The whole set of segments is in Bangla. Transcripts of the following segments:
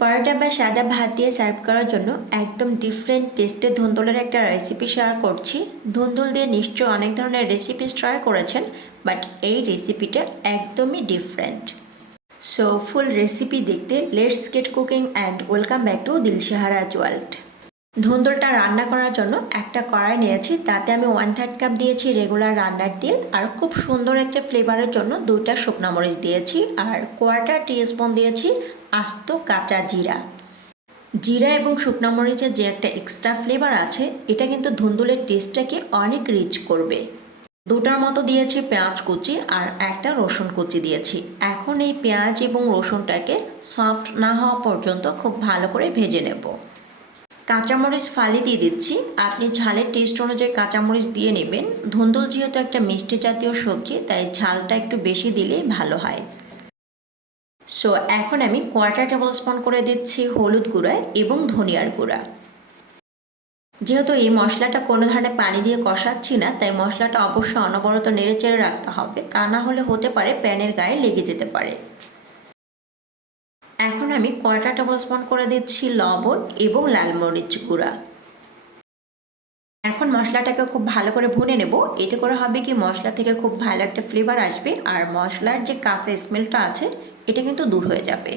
পরোটা বা সাদা ভাত দিয়ে সার্ভ করার জন্য একদম ডিফারেন্ট টেস্টের ধুন্দুলের একটা রেসিপি শেয়ার করছি। ধুন্দুল দিয়ে নিশ্চয় অনেক ধরনের রেসিপি ট্রাই করেছেন বাট এই রেসিপিটা একদমই ডিফারেন্ট সো ফুল রেসিপি দেখতে let's get cooking and welcome back to Dilshahara world ধুন্দুলটা রান্না করার জন্য একটা কড়াই নিয়েছি। তাতে আমি ওয়ান থার্ড কাপ দিয়েছি রেগুলার রান্নার তেল আর খুব সুন্দর একটা ফ্লেভারের জন্য দুইটা শুকনা মরিচ দিয়েছি আর কোয়ার্টার টিস্পুন দিয়েছি আস্ত কাঁচা জিরা। জিরা এবং শুকনা মরিচের যে একটা এক্সট্রা ফ্লেভার আছে, এটা কিন্তু ধুন্দুলের টেস্টটাকে অনেক রিচ করবে। দুটার মতো দিয়েছি পেঁয়াজ কুচি আর একটা রসুন কুচি দিয়েছি। এখন এই পেঁয়াজ এবং রসুনটাকে সফট না হওয়া পর্যন্ত খুব ভালো করে ভেজে নেব। কাঁচামরিচ ফালি দিয়ে দিচ্ছি। আপনি ঝালের টেস্ট অনুযায়ী কাঁচামরিচ দিয়ে নেবেন। ধুন্দুল যেহেতু একটা মিষ্টি জাতীয় সবজি, তাই ঝালটা একটু বেশি দিলেই ভালো হয়। সো এখন আমি কোয়ার্টার টেবিল স্পুন করে দিচ্ছি হলুদ গুঁড়া এবং ধনিয়ার গুঁড়া। যেহেতু এই মশলাটা কোনো ধরনের পানি দিয়ে কষাচ্ছি না, তাই মশলাটা অবশ্যই অনবরত নেড়ে চেড়ে রাখতে হবে। তা না হলে হতে পারে প্যানের গায়ে লেগে যেতে পারে। এখন আমি কোয়ার্টার টেবিল স্পুন করে দিচ্ছি? লবণ এবং লাল মরিচ গুঁড়া। এখন মশলাটাকে খুব ভালো করে ভুনে নেব। এতে করে হবে কি, মশলা থেকে খুব ভালো একটা ফ্লেভার আসবে আর মশলার যে কাঁচা স্মেলটা আছে, এটা কিন্তু দূর হয়ে যাবে।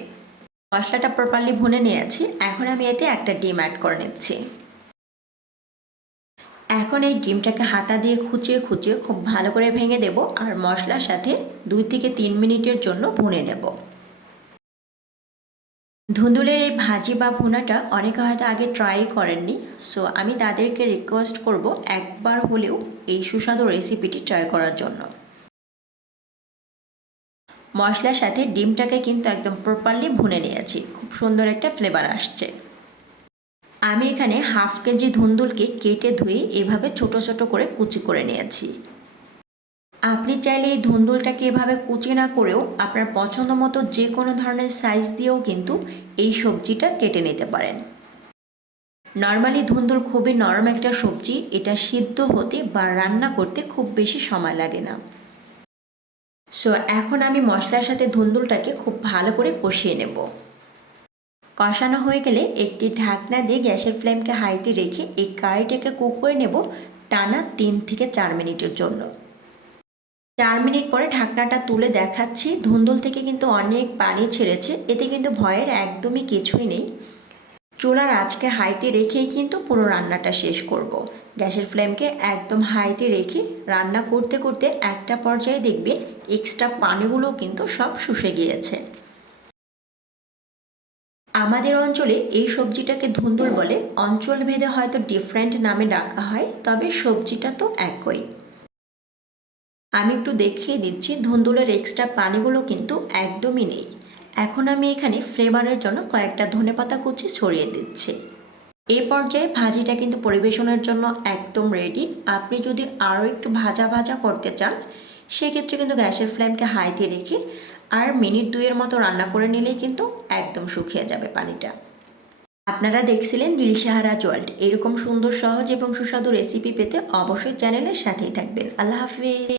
মশলাটা প্রপারলি ভুনে নিয়েছি। এখন আমি এতে একটা ডিম অ্যাড করে নিচ্ছি। এখন এই ডিমটাকে হাতা দিয়ে খুঁচিয়ে খুঁচিয়ে খুব ভালো করে ভেঙে দেব আর মশলার সাথে দুই থেকে তিন মিনিটের জন্য ভুনে নেব। ধুন্দুলের এই ভাজি বা ভুনাটা অনেকে হয়তো আগে ট্রাই করেননি। সো আমি তাদেরকে রিকোয়েস্ট করব একবার হলেও এই সুস্বাদু রেসিপিটি ট্রাই করার জন্য। মশলার সাথে ডিমটাকে কিন্তু একদম প্রপারলি ভুনে নিয়েছি। খুব সুন্দর একটা ফ্লেভার আসছে। আমি এখানে হাফ কেজি ধুন্দুলকে কেটে ধুয়ে এভাবে ছোট ছোট করে কুচি করে নিয়েছি। আপনি চাইলে এই ধুন্দুলটাকে এভাবে কুচি না করেও আপনার পছন্দ মতো যে কোনো ধরনের সাইজ দিয়েও কিন্তু এই সবজিটা কেটে নিতে পারেন। নর্মালি ধুন্দুল খুবই নরম একটা সবজি, এটা সিদ্ধ হতে বা রান্না করতে খুব বেশি সময় লাগে না। সো এখন আমি মশলার সাথে ধুন্দুলটাকে খুব ভালো করে কষিয়ে নেব। কষানো হয়ে গেলে একটি ঢাকনা দিয়ে গ্যাসের ফ্লেমকে হাইতে রেখে এই কারিটাকে কুক করে নেব টানা তিন থেকে চার মিনিটের জন্য। চার মিনিট পরে ঢাকনাটা তুলে দেখাচ্ছি। ধুন্দুল থেকে কিন্তু অনেক পানি ছেড়েছে। এতে কিন্তু ভয়ের একদমই কিছুই নেই। চুলার আজকে হাইতে রেখেই কিন্তু পুরো রান্নাটা শেষ করব। গ্যাসের ফ্লেমকে একদম হাইতে রেখে রান্না করতে করতে একটা পর্যায়ে দেখবেন এক্সট্রা পানিগুলো কিন্তু সব শুষে গিয়েছে। আমাদের অঞ্চলে এই সবজিটাকে ধুন্দুল বলে। অঞ্চল ভেদে হয়তো ডিফারেন্ট নামে ডাকা হয়, তবে সবজিটা তো একই। আমি একটু দেখিয়ে দিচ্ছি, ধুন্দুলের এক্সট্রা পানিগুলো কিন্তু একদমই নেই। এখন আমি এখানে ফ্লেভারের জন্য কয়েকটা ধনেপাতা কুচি ছড়িয়ে দিচ্ছি। এ পর্যায়ে ভাজিটা কিন্তু পরিবেশনের জন্য একদম রেডি আপনি যদি আরও একটু ভাজা ভাজা করতে চান, সেক্ষেত্রে কিন্তু গ্যাসের ফ্লেমকে হাইতে রেখে আর মিনিট দুইয়ের মতো রান্না করে নিলেই কিন্তু একদম শুকিয়ে যাবে পানিটা। আপনারা দেখছিলেন দিলশাহারা ওয়ার্ল্ড এরকম সুন্দর, সহজ এবং সুস্বাদু রেসিপি পেতে অবশ্যই চ্যানেলের সাথেই থাকবেন। আল্লাহ হাফিজ।